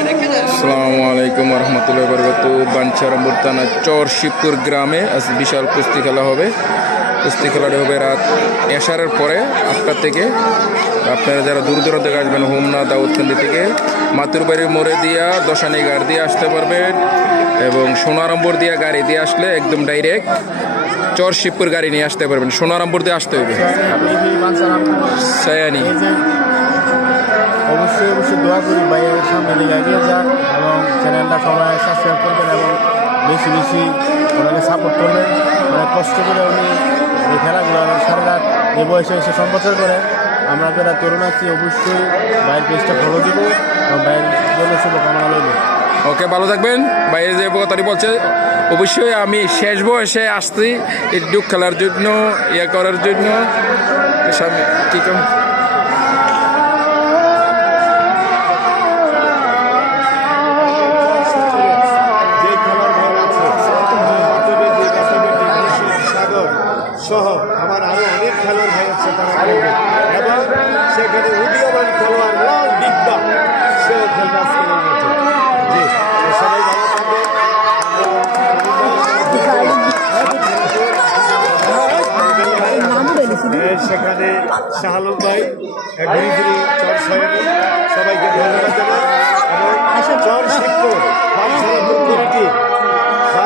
আসসালামু আলাইকুম রহমতুল্লাহ বরকত বাঞ্ছারামপুর থানা চর শিবপুর গ্রামে আজ বিশাল কুস্তি খেলা হবে। কুস্তি খেলাটা হবে রাত এশারের পরে আটটার থেকে। আপনারা যারা দূর দূরান্ত থেকে আসবেন, হোমনা, দাউদকান্দি থেকে, মাতুরবাড়ির মোড়ে দিয়া দশানি গাড়ি দিয়ে আসতে পারবেন এবং সোনারামপুর দিয়া গাড়ি দিয়ে আসলে একদম ডাইরেক্ট চর শিবপুর গাড়ি নিয়ে আসতে পারবেন। সোনারামপুর দিয়ে আসতে হবে। সায়ানি। অবশ্যই অবশ্যই দোয়া করি বাইরের সামনে দিকে এগিয়ে যাক এবং চ্যানেলটা সবাই সাবস্ক্রাইব করবেন এবং বেশি বেশি ওনাকে সাপোর্ট করবেন। অনেক কষ্ট করে উনি এই খেলাগুলো সারা রাত এই বয়সে এসে সম্প্রচার করে। আমরা যারা তরুণ আছি, অবশ্যই বাইরের পেজটা ফলো দিব এবং বাইরের জন্য শুভকামনা রইল। ওকে, ভালো থাকবেন। বাইরে যে কথাটি বলছে, অবশ্যই আমি শেষ বয়সে আসছি একটু খেলার জন্য ইয়ে করার জন্য। সামনে কি কম? সহ আমার আরও অনেক খেলোয়াড় ভাই আছে তারা খেলবে। এবং সেখানে উদীয়মান খেলোয়াড় লাল ডিব্বা সেও খেলবে আজকের ম্যাচে। জি সবাই ভালো থাকবে সেখানে শাহালুম ভাই ঘুরি ঘুরি চর সয়ানি সবাইকে ধন্যবাদ জানাই। এবং চর শিবপুর বাঞ্ছারাপুর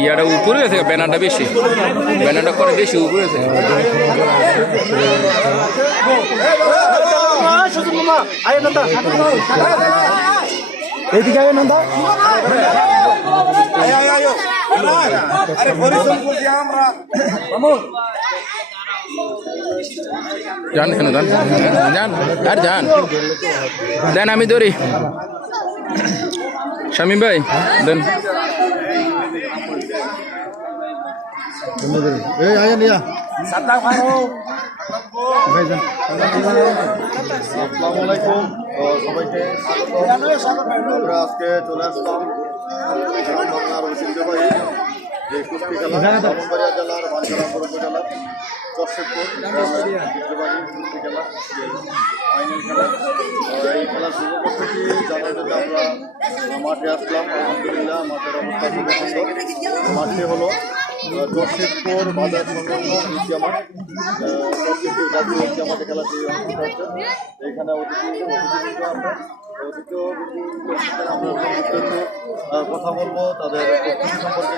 ইয়াটা উপরে আছে ব্যানারটা বেশি। ব্যানারটা করে বেশি উপরে আছে। এইদিকে আগে নন্দা। যান এখানে যান। যান আর যান। দেন আমি ধরি। শামীম ভাই দেন। এই আয়া নিয়া আসসালামু আলাইকুম সবাইকে আমরা আজকে চলে আসলাম বাংলার ঐতিহ্যবাহী যে কুস্তি খেলা ব্রাহ্মণবাড়িয়া জেলার বাঞ্ছারামপুর উপজেলার চর্ষেদপুর গ্রামের ঐতিহ্যবাহী কুস্তি খেলা ফাইনাল খেলা। এই খেলার শুভ পদ্ধতি জানার জন্য আমরা মাঠে আসলাম। আলহামদুলিল্লাহ মাঠের অবস্থা খুবই সুন্দর। মাঠটি হলো জমশেদপুর বাজার সংলগ্ন ইজামাত জমশেদপুর জাতীয় ইজামাতে অনুষ্ঠিত হচ্ছে এখানে অতিথি অতিথিবৃন্দ আমরা কথা বলব, তাদের সম্পর্কে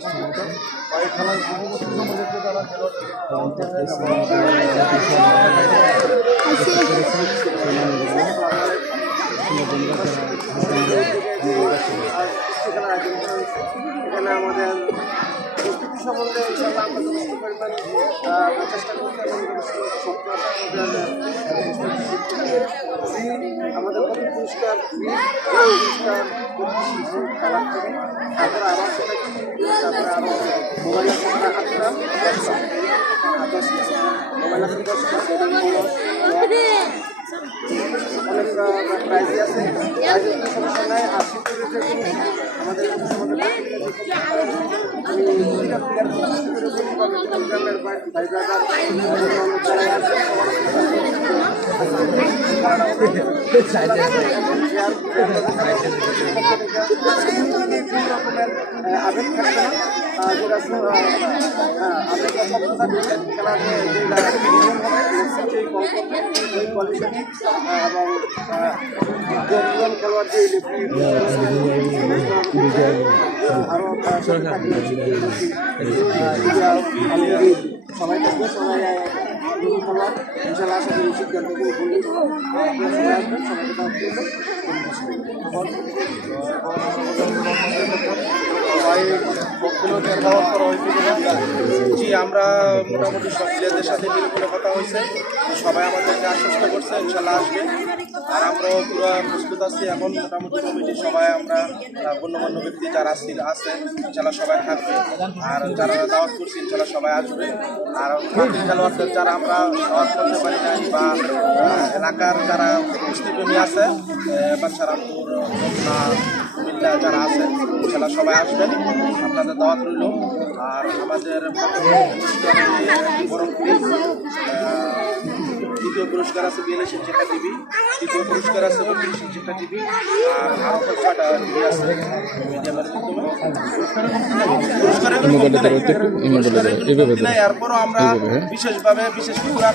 একটু এই খেলার আমাদের সম্বন্ধে চেষ্টা এবং আমাদের প্রথম পুরস্কার শিশু খেলার আর আমাদের আমাদের গ্রামের ভাই ব্রাদার আবেগ থাকবে না যেটা সু- আহ, হ্যাঁ, আবেগটা শক্ত থাকবে খেলার নিয়ম হবে সেই কল করবে ওই কোয়ালিশনে এবং আহ, খেলোয়াড় যে আরও সবাই থাকবে সবাই জি, আমরা মোটামুটি সব প্লেয়ারদের সাথে টেলিফোনে কথা হয়েছে। সবাই আমাদেরকে আশ্বস্ত করছে, ইনশাল্লাহ আসবে। আর আমরাও পুরো প্রস্তুত আছি। এখন মোটামুটি কমিটির সবাই আমরা গণ্যমান্য ব্যক্তি যারা আসছিল আছে, ইনশাল্লাহ সবাই থাকবে। আর যারা দাওয়াত করছি, ইনশাল্লাহ সবাই আসবে। আর খেলোয়াড়দের যারা আমরা দাওয়াত করতে পারি নাই বা এলাকার যারা কুস্তিপ্রেমী আছে বাচ্চারামপুর খুলনা, কুমিল্লা যারা আছে, ইনশাল্লাহ সবাই আসবেন। আপনাদের দাওয়াত রইল। আর আমাদের বরং দ্বিতীয় পুরস্কার আছে বিএলএ শিক্ষা টিভি তৃতীয় পুরস্কার আছে বত্রিশ শিক্ষা টিভি আর আরও ছটা টিভি আছে মিডিয়ামের পুরস্কারের। এরপরও আমরা। বিশেষভাবে বিশেষ করে